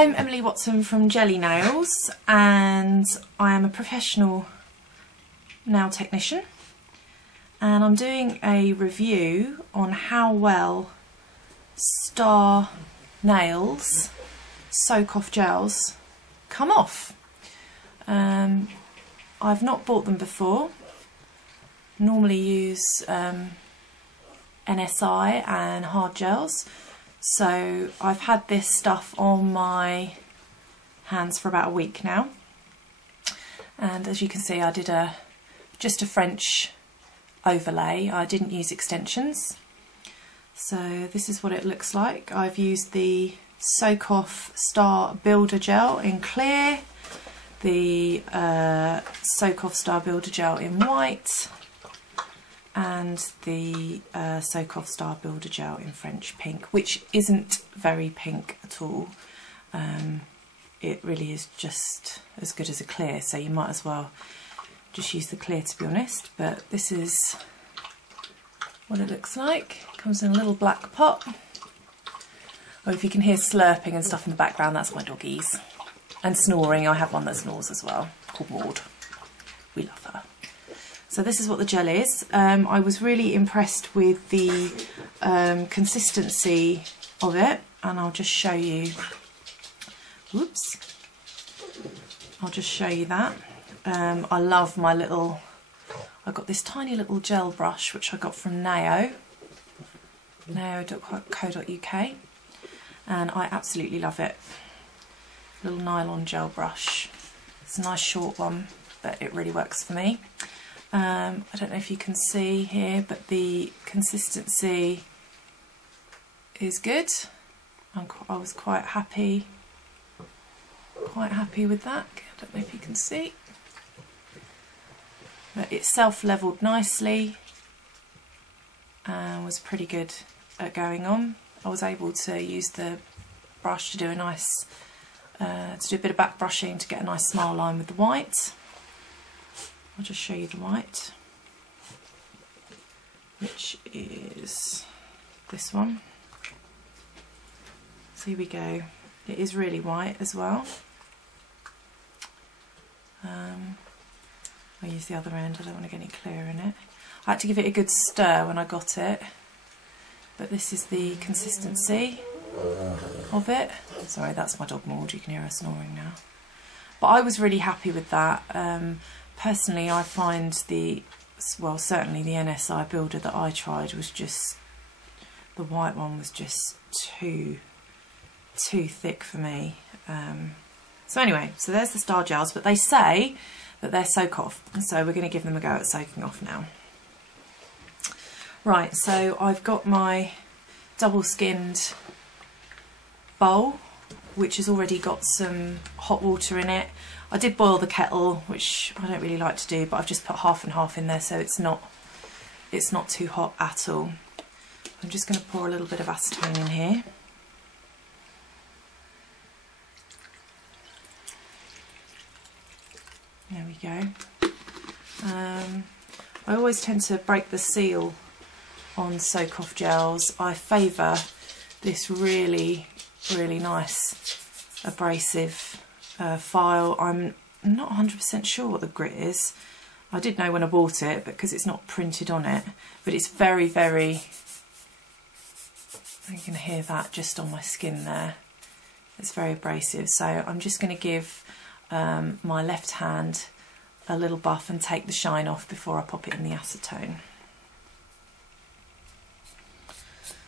I'm Emily Watson from Jelly Nails, and I am a professional nail technician, and I'm doing a review on how well Star Nails Soak Off gels come off. I've not bought them before. Normally use NSI and hard gels. So I've had this stuff on my hands for about a week now, and as you can see, I did just a French overlay. I didn't use extensions. So this is what it looks like. I've used the Soak Off Star Builder Gel in clear, the Soak Off Star Builder Gel in white, and the Soak Off Star Builder Gel in French pink, which isn't very pink at all. It really is just as good as a clear, so you might as well just use the clear, to be honest. But this is what it looks like. It comes in a little black pot. Or if you can hear slurping and stuff in the background, that's my doggies. And snoring. I have one that snores as well, called Maud. We love her. So this is what the gel is. I was really impressed with the consistency of it, and I'll just show you. Whoops. I'll just show you that. I love my little. I got this tiny little gel brush which I got from Nao, nao.co.uk, and I absolutely love it. Little nylon gel brush. It's a nice short one, but it really works for me. I don't know if you can see here, but the consistency is good. I was quite happy with that. I don't know if you can see, but it self-leveled nicely and was pretty good at going on. I was able to use the brush to do a nice, to do a bit of back brushing to get a nice smile line with the white. I'll just show you the white, which is this one. So here we go. It is really white as well. I'll use the other end, I don't want to get any clear in it. I had to give it a good stir when I got it, but this is the consistency of it. Sorry, that's my dog Maud, you can hear her snoring now. But I was really happy with that. Personally, I find certainly the NSI builder that I tried was just, the white one was just too thick for me. So anyway, so there's the Star gels, but they say that they're soak off, so we're going to give them a go at soaking off now. Right, so I've got my double skinned bowl, which has already got some hot water in it. I did boil the kettle, which I don't really like to do, but I've just put half and half in there, so it's not too hot at all. I'm just going to pour a little bit of acetone in here. There we go. I always tend to break the seal on Soak Off gels. I favour this really nice abrasive file. I'm not 100% sure what the grit is. I did know when I bought it because it's not printed on it, but it's very, you can hear that just on my skin there. It's very abrasive, so I'm just going to give my left hand a little buff and take the shine off before I pop it in the acetone.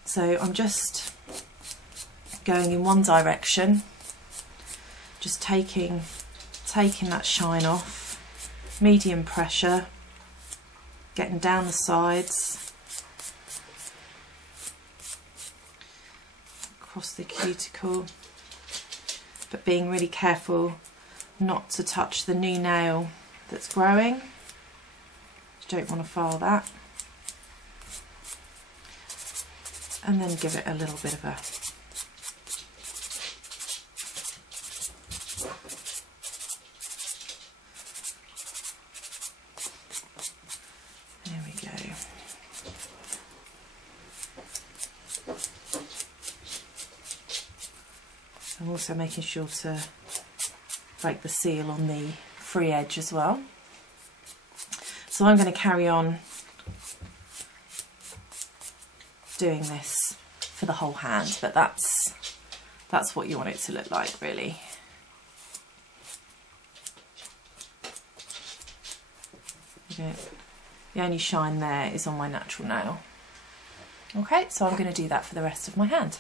So I'm just going in one direction, just taking that shine off, medium pressure, getting down the sides, across the cuticle, but being really careful not to touch the new nail that's growing. You don't want to file that. And then give it a little bit of a there we go. I'm also making sure to break the seal on the free edge as well. So I'm going to carry on doing this for the whole hand, but that's what you want it to look like, really. Okay. The only shine there is on my natural nail. Okay, so I'm going to do that for the rest of my hand.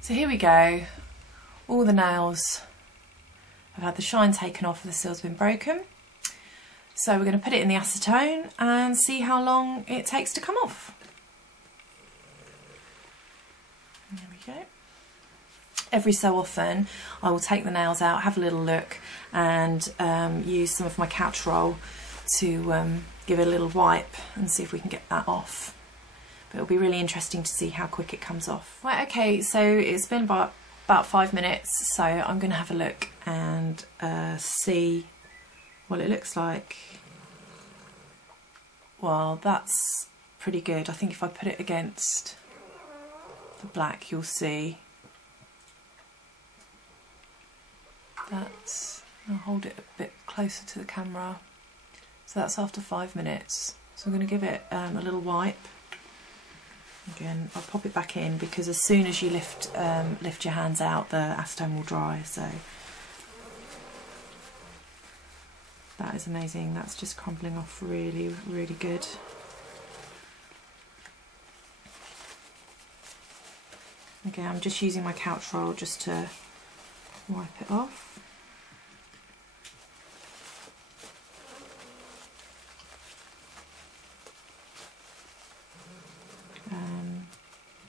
So here we go, all the nails have had the shine taken off and the seal's been broken. So we're going to put it in the acetone and see how long it takes to come off. There we go. Every so often I will take the nails out, have a little look, and use some of my couch roll to give it a little wipe and see if we can get that off. It'll be really interesting to see how quick it comes off. Right, okay, so it's been about 5 minutes, so I'm going to have a look and see what it looks like. Well, that's pretty good. I think if I put it against the black, you'll see that. I'll hold it a bit closer to the camera. So that's after 5 minutes. So I'm going to give it a little wipe. Again, I'll pop it back in because as soon as you lift your hands out, the acetone will dry. So that is amazing. That's just crumbling off really, really good. Again, I'm just using my couch roll just to wipe it off.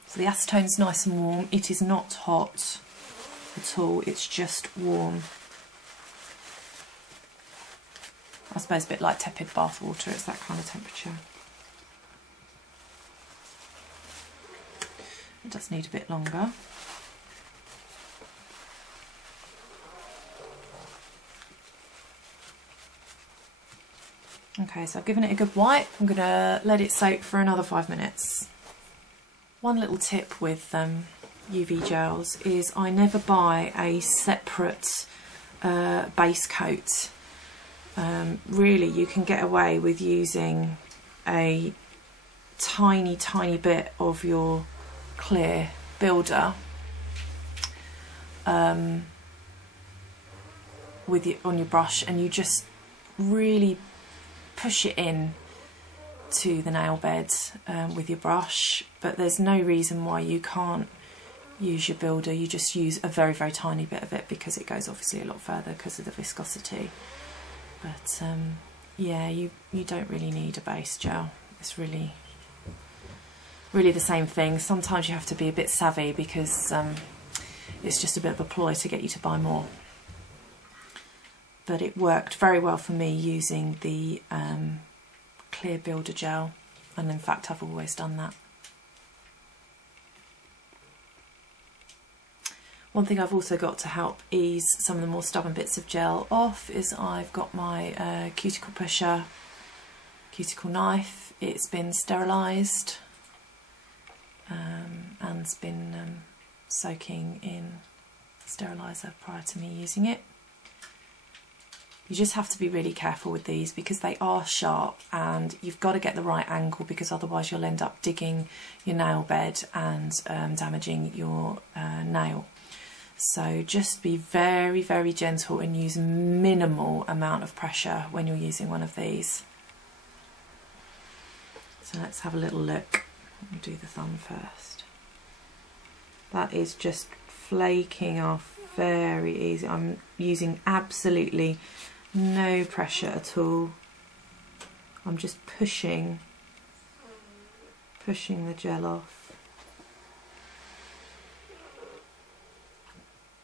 So the acetone's nice and warm. It is not hot at all, it's just warm. I suppose a bit like tepid bath water, it's that kind of temperature. It does need a bit longer. Okay, so I've given it a good wipe. I'm going to let it soak for another 5 minutes. One little tip with UV gels is I never buy a separate base coat. Really, you can get away with using a tiny bit of your clear builder on your brush, and you just really push it in to the nail bed with your brush, but there's no reason why you can't use your builder. You just use a very tiny bit of it because it goes obviously a lot further because of the viscosity. But yeah, you don't really need a base gel. It's really the same thing. Sometimes you have to be a bit savvy because it's just a bit of a ploy to get you to buy more. But it worked very well for me using the clear builder gel, and in fact I've always done that. One thing I've also got to help ease some of the more stubborn bits of gel off is I've got my cuticle pusher, cuticle knife. It's been sterilised and it's been soaking in steriliser prior to me using it. You just have to be really careful with these because they are sharp and you've got to get the right angle, because otherwise you'll end up digging your nail bed and damaging your nail. So just be very gentle and use minimal amount of pressure when you're using one of these. So let's have a little look. We'll do the thumb first. That is just flaking off very easy. I'm using absolutely no pressure at all. I'm just pushing the gel off.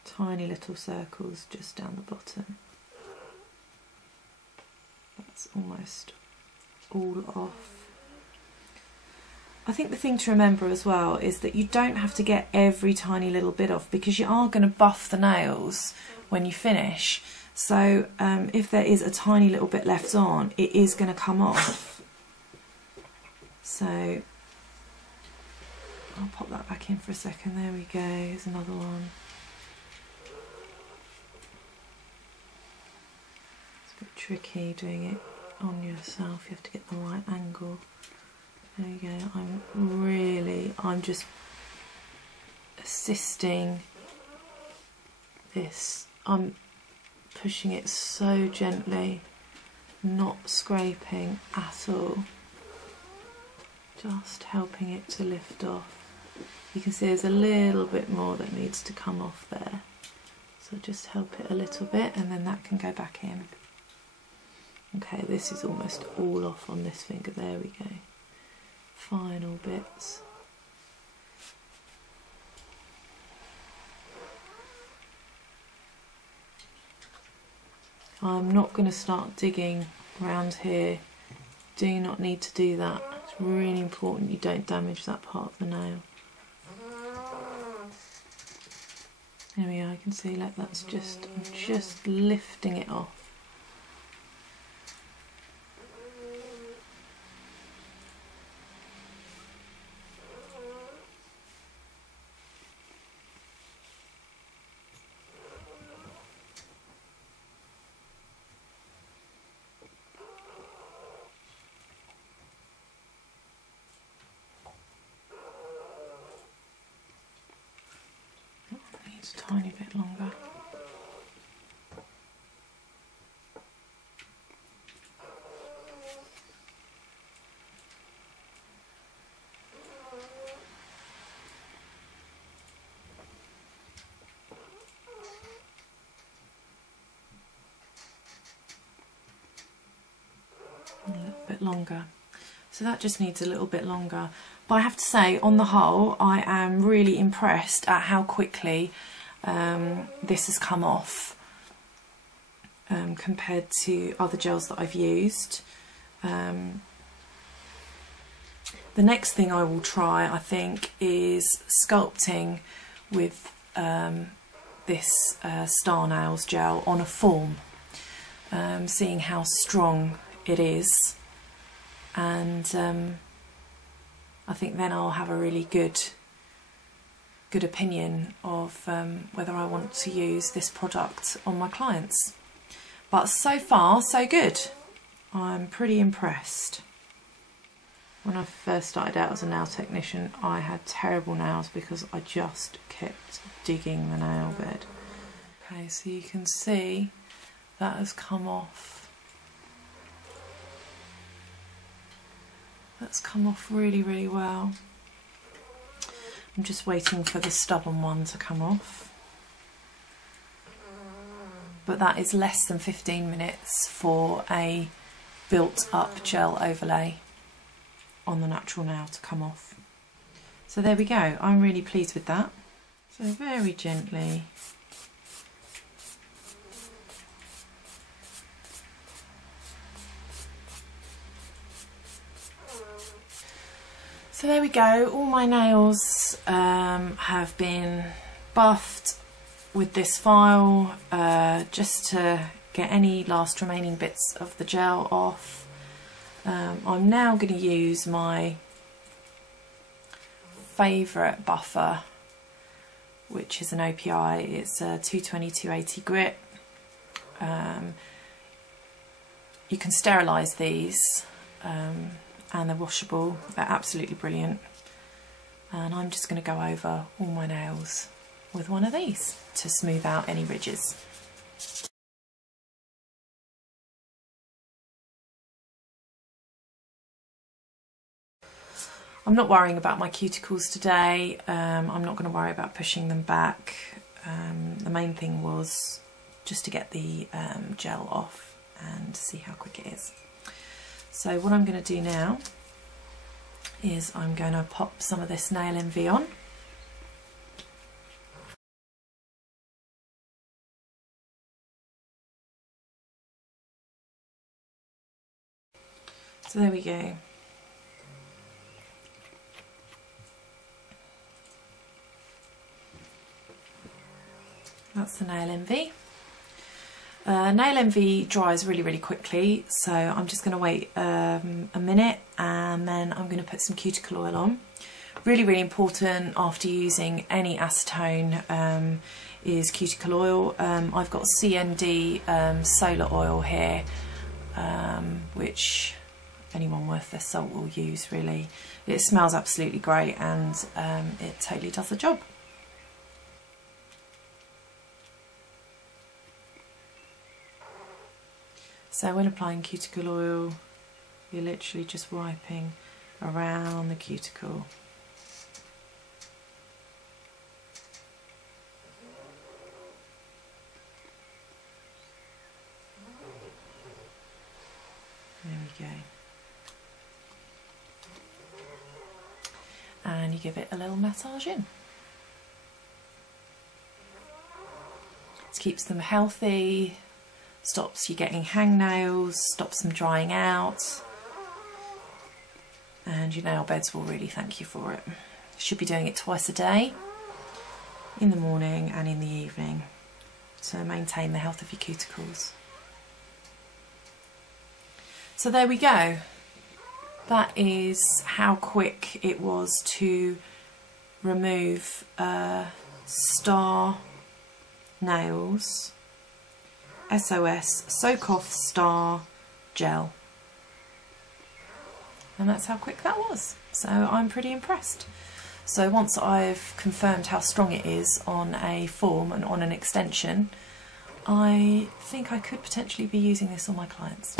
Tiny little circles just down the bottom. That's almost all off. I think the thing to remember as well is that you don't have to get every tiny little bit off, because you are going to buff the nails when you finish. So if there is a tiny little bit left on, it is going to come off. So I'll pop that back in for a second. There we go, here's another one. It's a bit tricky doing it on yourself, you have to get the right angle. There you go, I'm just assisting this. I'm pushing it so gently, not scraping at all, just helping it to lift off. You can see there's a little bit more that needs to come off there, so just help it a little bit and then that can go back in. Okay, this is almost all off on this finger, there we go. Final bits. I'm not going to start digging around here. Do not need to do that. It's really important you don't damage that part of the nail. There we go, I can see like that's just lifting it off. Needs a tiny bit longer. A little bit longer. So that just needs a little bit longer. But I have to say, on the whole, I am really impressed at how quickly this has come off compared to other gels that I've used. The next thing I will try, I think, is sculpting with this Star Nails gel on a form, seeing how strong it is, and I think then I'll have a really good opinion of whether I want to use this product on my clients. But so far so good. I'm pretty impressed. When I first started out as a nail technician, I had terrible nails because I just kept digging the nail bed. Okay, so you can see that has come off. That's come off really well. I'm just waiting for the stubborn one to come off. But that is less than 15 minutes for a built up gel overlay on the natural nail to come off. So there we go, I'm really pleased with that. So very gently. So there we go, all my nails have been buffed with this file just to get any last remaining bits of the gel off. I'm now going to use my favourite buffer, which is an OPI. It's a 220-280 grit. You can sterilise these and they're washable. They're absolutely brilliant. And I'm just going to go over all my nails with one of these to smooth out any ridges. I'm not worrying about my cuticles today. I'm not going to worry about pushing them back. The main thing was just to get the gel off and see how quick it is. So what I'm going to do now is I'm going to pop some of this Nail Envy on. So there we go. That's the Nail Envy. Nail Envy dries really quickly, so I'm just going to wait a minute and then I'm going to put some cuticle oil on. Really important after using any acetone is cuticle oil. I've got CND solar oil here, which anyone worth their salt will use really. It smells absolutely great and it totally does the job. So when applying cuticle oil, you're literally just wiping around the cuticle. There we go. And you give it a little massage in. It keeps them healthy, stops you getting hangnails, stops them drying out, and your nail beds will really thank you for it. You should be doing it twice a day, in the morning and in the evening, to maintain the health of your cuticles. So there we go. That is how quick it was to remove Star Nails SOS Soak Off Star Gel. And that's how quick that was. So I'm pretty impressed. So once I've confirmed how strong it is on a form and on an extension, I think I could potentially be using this on my clients.